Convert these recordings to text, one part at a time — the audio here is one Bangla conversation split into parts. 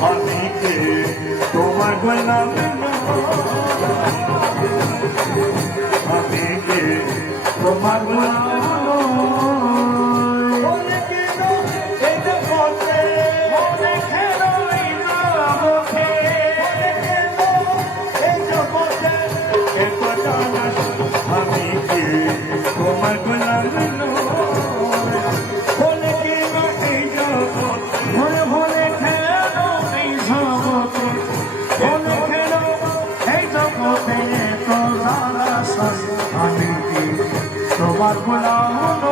আমি কে তোমার গোলাম আমি কে তোমার গোলাম তোমার গোলাম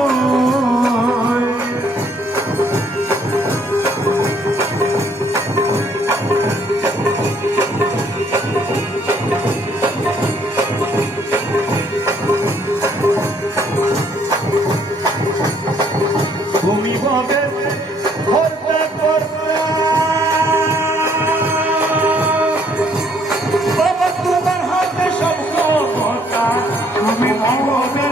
তুমি বলে করতে করতে বাবা তোমার হাতে সব কথা তুমি বলে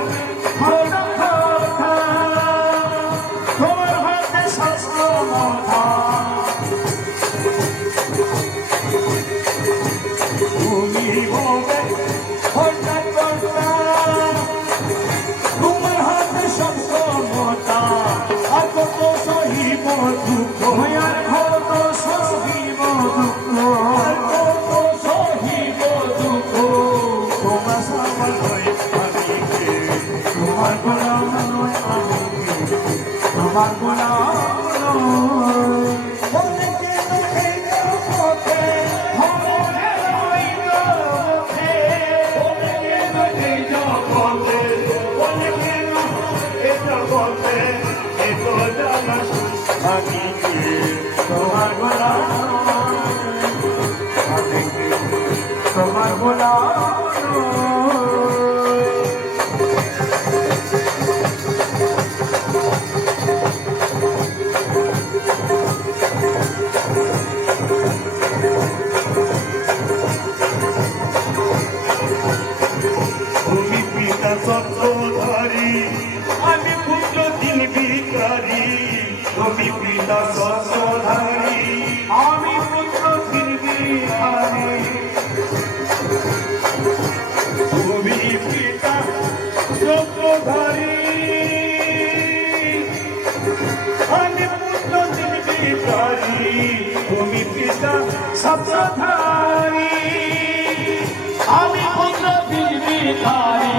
তোমার তুমি পিতা সত্যধারী আমি পুত্র দিন ভিখারি তুমি পিতা সত্যধারী আমি পুত্র দিন ভিখারি তুমি পিতা সত্যধারী আমি পুত্র দিন ভিখারি তুমি পিতা সত্যধারী আমি পুত্র দিন ভিখারি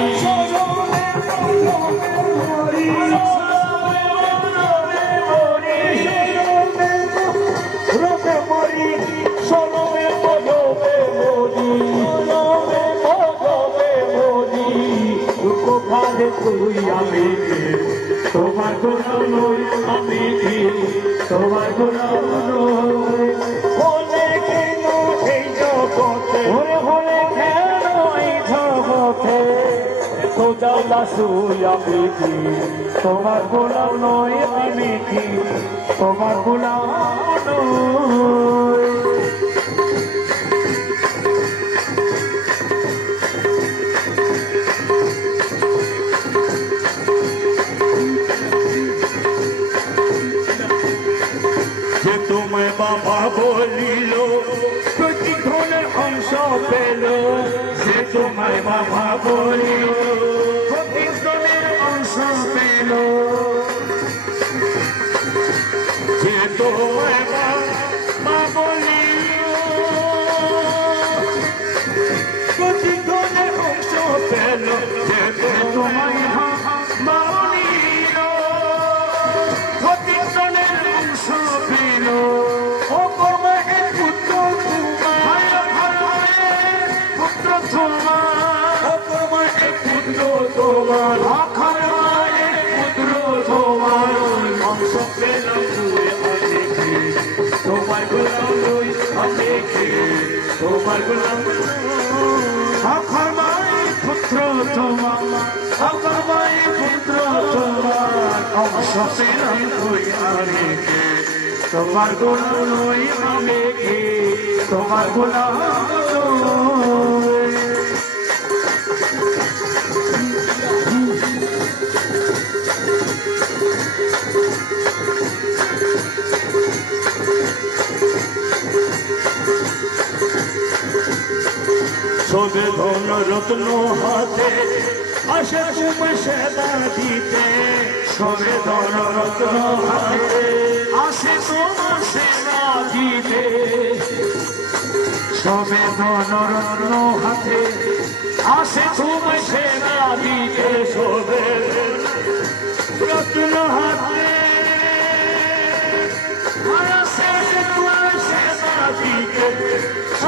তুই আমি তোমার গোলাম নই আমি তোমার গোলাম নই হলে কেন এই জগতে হলে কেন এই জগতে সোজা দাসুই আমি তোমার গোলাম নই আমি তোমার গোলাম নই তোমায় বাবা বলিল প্রতিক্ষণের অংশ পেল সে তোমায় বাবা বলিল প্রতিক্ষণের অংশ পেল যে তোমায় বাবা বলিল প্রতিক্ষণের অংশ পেল যে তোমায় বাবা বলিল প্রতিক্ষণের অংশ পেল তোমার আখার পুত্র তোমার অংশ পেলাম তোমার গোলাম নই আমি তোমার গোলাম আখার পুত্র তোমার আখার পুত্র তোমার অংশ পেলাম আমি তোমার গোলাম নই আমি তোমার গোলাম শোভে ধন রত্ন হাতে আসে তুমি সেবা দিতে শোভে ধন রত্ন হাতে আসে তোমার সেবা দিতে শোভে ধন রত্ন হাতে আসে তুমি সেবা দিতে শোভে রত্ন হাতে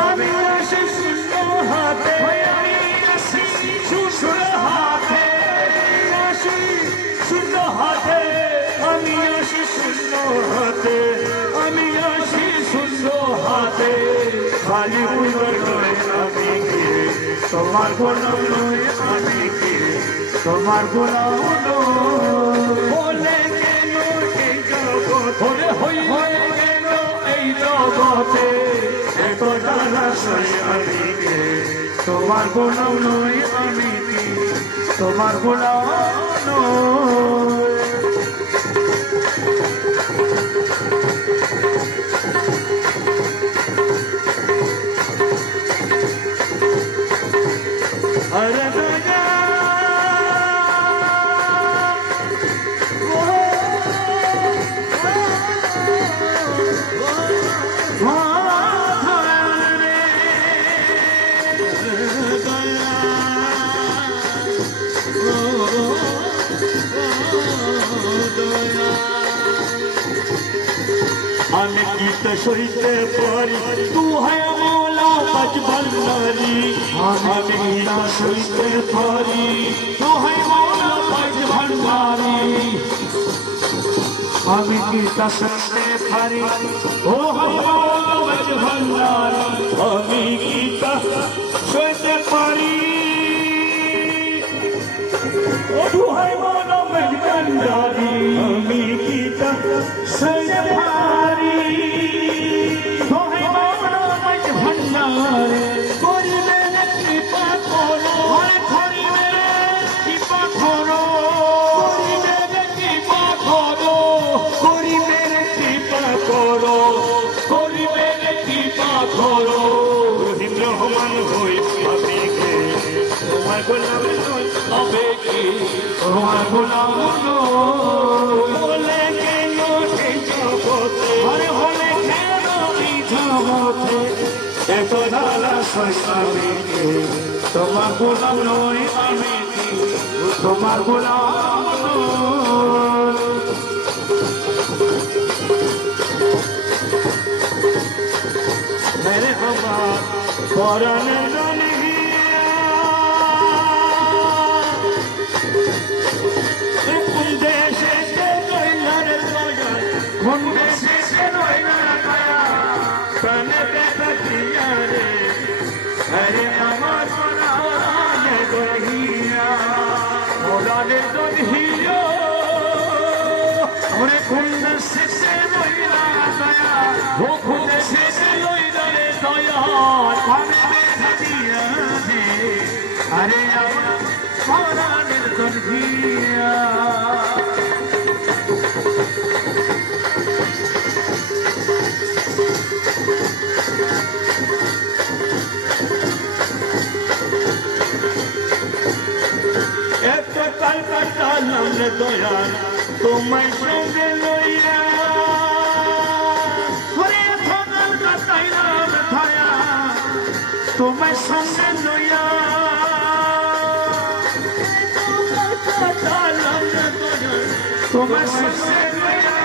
আমি আসি শূন্য হাতে আমি আসি শূন্য হাতে আসি শূন্য হাতে আমি আসি শূন্য হাতে আমি আসি শূন্য হাতে খালি নয় আমি কে তোমার গোলাম নয় আমি কে তোমার গোলাম বলে গেল এই জগৎ হয়ে গেল এই জগতে এত জালাশয় আমি কে তোমার গোলাম নয় আমি কি তোমার গোলাম নয় अरे दया আমি গীত সইতে পারি তু হয় মৌলা বচ ভণ্ডারি আমি গীত সইতে পারি তু হয় মৌলা বচ ভণ্ডারি আমি গীত সইতে পারি ও হয় মৌলা বচ ভণ্ডারি আমি গীত সইতে পারি ও তু হয় মৌলা বচ ভণ্ডারি আমি গীত সইতে পারি তোমার গোলাম বলে কেন সেই জগতে আরে হলে কেন এই জগতে এত জালাশয় আমি কে তোমার গোলাম নয় আমি কি তোমার গোলাম নয় মেরে আমার পরাণের अरे আমার মোরানে দহিয়া মোরানে দহিয়া ওরে কোন শেষে রইলা দয়া ও কোন শেষে রইলা রে দয়া আমি দিয়া দে আরে আমার মোরানে দহিয়া কাটালাম দয়া তোমায় সঙ্গে লইয়া কাটাইলাম ধয়া তোমায় সঙ্গে লইয়া কাটালাম দয়া তোমায় সঙ্গে লইয়া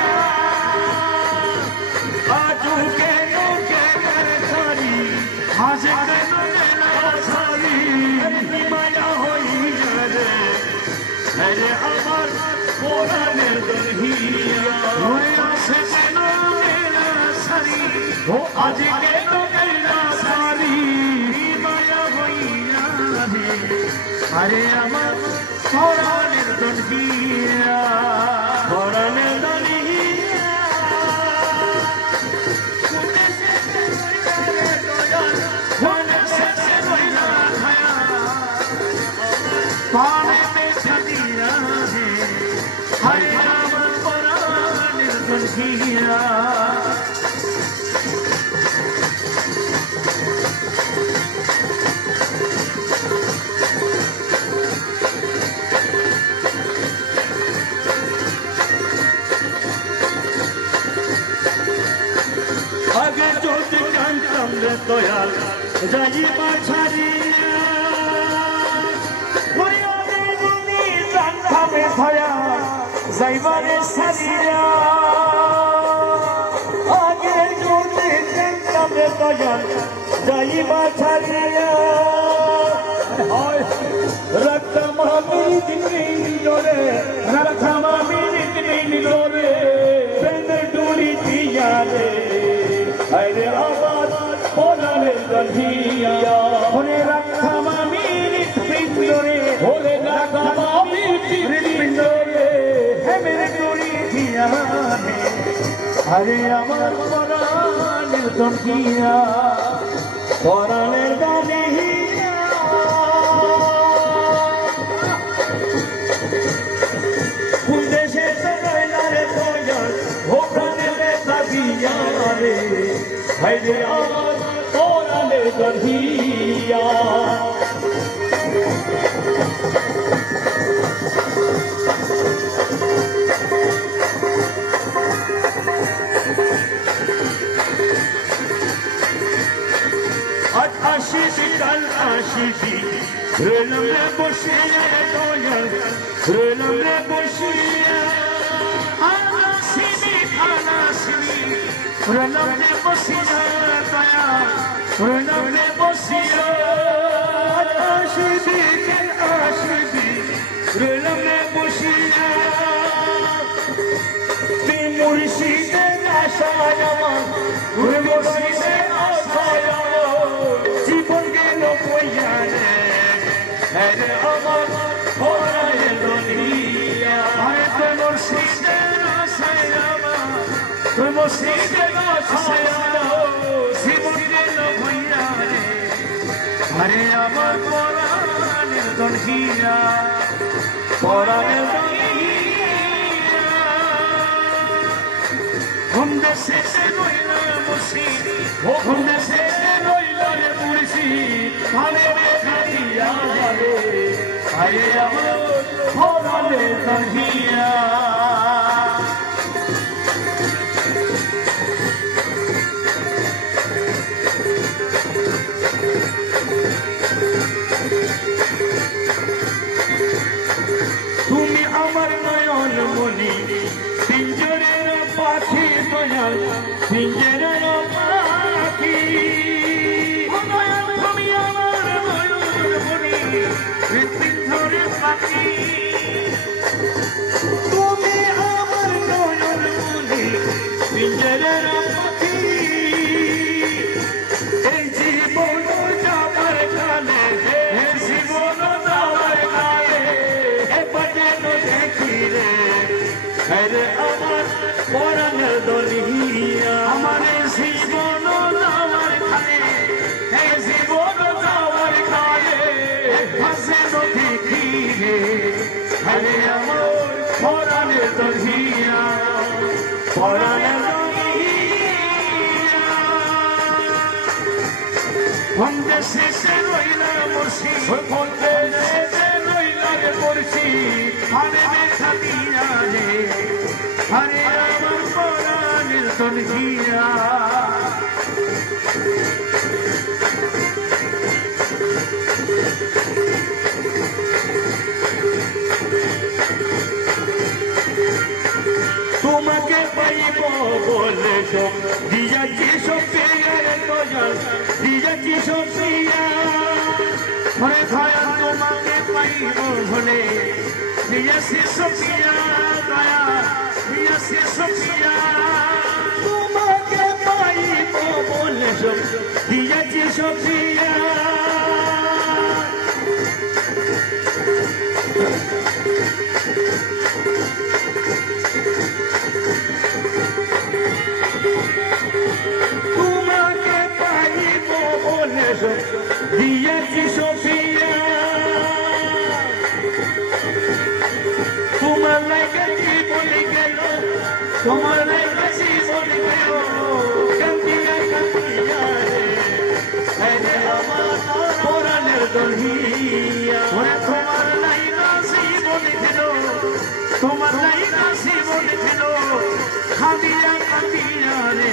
আজু কেন ছাড়ি হাজে কেন ছাড়ি মায়া হই রে अरे আমার কোরআনের দহিয়া হয়ে আসে কেন মেরা সারি ও আজ কেন মেরা সারি মায়া হইয়া রে আরে আমার কোরআনের দহিয়া কোরআনের দহিয়া কোনে সে কোনে সে রইলা ছায়া পানে हरे राम पुराण दुनिया আগে যদি জানতাম রে দয়াল যাইবা ছাড়িয়া জানতাম রে দয়াল যাইবা রে ছাড়িয়া আগে যদি জানতাম রে দয়াল যাইবা ছাড়িয়া রাখতাম আমি দিনে রাখতাম আমি দিনে প্রেমের ডুরি দিয়া রে আরে আবার পরাণের গন্ধিয়া হরে রাখতাম আমি হৃৎপিণ্ডরে হরে রাখতাম আমি হৃৎপিণ্ডরে প্রেমের ডুরি দিয়া রে আরে আমার পরাণের গন্ধিয়া পরাণের গন্ধিয়া কোন দেশে রইলা রে দয়াল ও প্রাণের দাবিয়া রে হায়রে আমার পরাণের গন্ধিয়া আশিকি কাল আশিকি রইলাম রে বসিয়া দয়াল রইলাম রে বসিয়া আনাসিনি রইলাম রে বসিয়া দয়াল রইলাম রে বসিয়া আশিকি কাল আশিকি রইলাম রে বসিয়া তুই মুর্শিদের আশায় আমার মুর্শিদের আশায় জীবন গেল কইয়া রে আরে আমার পরাণের গন্ধিয়া আরে তোর মুর্শিদের আশায় আমার তোর মুর্শিদের আশায় আমার জীবন গেল কইয়া রে আরে আমার পরাণের গন্ধিয়া পরাণের গন্ধিয়া কোন দেশে রইলা মুর্শিদ ও কোন দেশে রইলা রে মুর্শিদ ভাবে খাইয়া রে আরে আমার পরাণের গন্ধিয়া তুমি আমার নয়ন মনি পিঞ্জরের পাখি দয়াল পিঞ্জরের পাখি তুমি আমার নয়ন মনি পিঞ্জরের পাখি তুমি আমার নয়ন মনি পিঞ্জরের পাখি এই জীবন যাবার কালে এই জীবন যাবার কালে দেখি রে আরে আমার পরাণের গন্ধিয়া আমার জীবন যাওয়ার খালে এই জীবন যাওয়ার খালে হাসে দেখি রে আরে আমার পরাণের গন্ধিয়া পরাণের গন্ধিয়া কোন দেশে রইলা মুর্শিদ কোন দেশে রইলা রে মুর্শিদ আরে দেখা দিয়া রে আরে আমার পরাণের গন্ধিয়া তোমাকে পাইব বলে সব দিয়াছি সফিয়ার দয়াল দিয়াছি সফিয়া মনে দয়াল তোমাকে পাইব বলে দিয়াছি সফিয়া দয়াল দিয়াছি সফিয়া তোমাকে পাইব বলে সব দিয়াছি সফিয়া তোমাকে পাইব বলে দিয়েছি সফিয়া তোমার লাগে জীবন গেল তোমার লাগে জীবন গেল কান্দিয়া কান্দিয়া রে আমার পরাণের গন্ধিয়া তোমার নাই না জীবন গেল তোমার নাই না জীবন গেল কান্দিয়া কান্দিয়া রে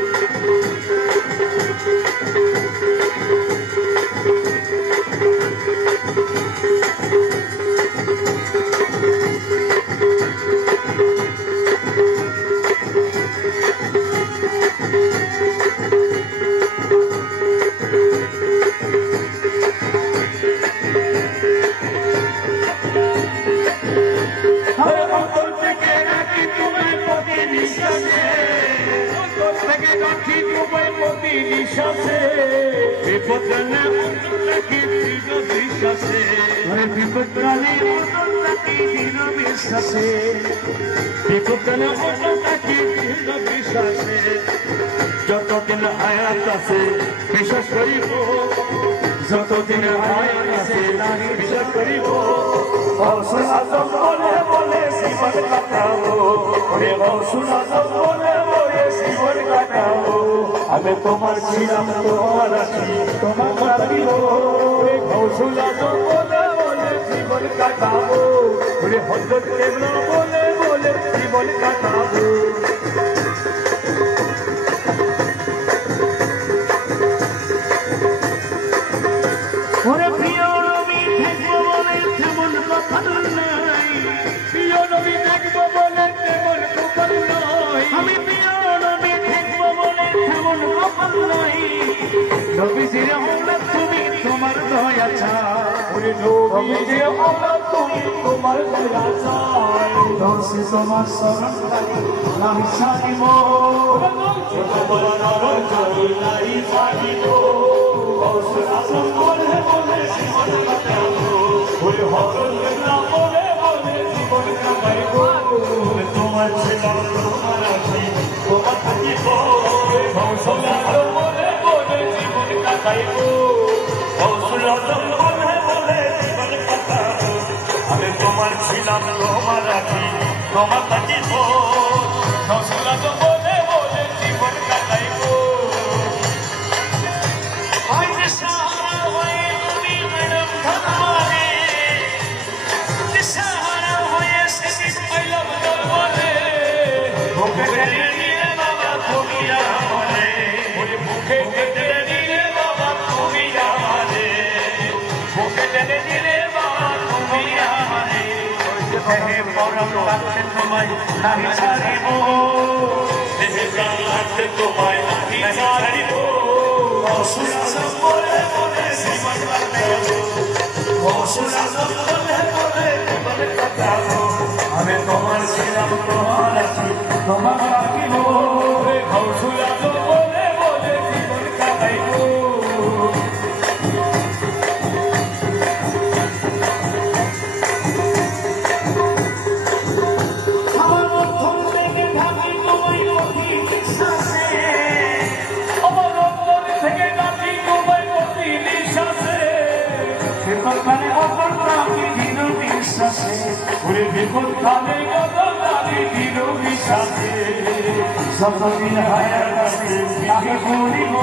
তোমায় প্রতি নিঃশ্বাসে বিপদনে থাকি দৃঢ় বিশ্বাসে বিপদনে থাকি দৃঢ় বিশ্বাসে বিপদনে থাকি দৃঢ় বিশ্বাসে যতদিন হায়াত আছে বিশ্বাস করিব যতদিন হায়াত আছে বিশ্বাস করিব গৌসুল আজম বলে বলে জীবন কাটাবো ওরে গৌসুল আজম বলে বলে জীবন কাটাবো আমি তোমার ছিলাম তোমার আছি তোমার রাখিব ওরে গৌসুল আজম বলে বলে জীবন কাটাবো ওরে হযরত কেবলা বলে বলে জীবন কাটাবো ওরে প্রিয় নবী দেখবো বলে তেমন কথা নাই প্রিয় নবী দেখবো বলে তেমন কথা নাই আমি প্রিয় নবী দেখবো বলে তেমন কথা নাই নবীজির আওলাদ তুমি তোমার দয়া চাই ওরে নবীজির আওলাদ তুমি তোমার দয়া চাই দোষে তোমার শরণ নাই ছাড়িব তোমার নরক জল নাই ছাড়িব গৌসুল আজম বলে বলে জীবন কাটাবো ওরে হযরত কেবলা বলে বলে জীবন কাটাইবো তোমার ছিলাম তোমার আছি তোমার থাকিব গৌসুল আজম বলে বলে জীবন কাটাইবো গৌসুল আজম বলে বলে জীবন কাটাবো আমি তোমার ছিলাম তোমার আছি তোমার থাকিব গৌসুল আজম বলে বলে জীবন কাটাইবো তোমায় নাহি ছাড়িব দেহে প্রাণ রাখতে তোমায় নাহি ছাড়িব গৌসুল আজম বলে বলে জীবন কাটাবো গৌসুল আজম বলে বলে জীবন কাটাবো আমি তোমার ছিলাম তোমার আছি তোমার রাখিব গৌসুল আজম বলে বলে জীবন কাটাইবো বিপদকালে অপর প্রাণী দৃঢ় বিশ্বাসে ওরে বিপদকালে অপর প্রাণী দৃঢ় বিশ্বাসে যতদিন হায়াত আছে নাহি ভুলিব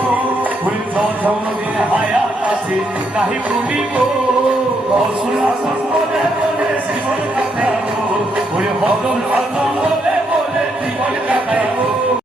ওরে যতদিন হায়াত আছে নাহি ভুলিব গৌসুল আজম বলে বলে জীবন কাটাবো ওরে হযরত আজম বলে বলে জীবন কাটাবো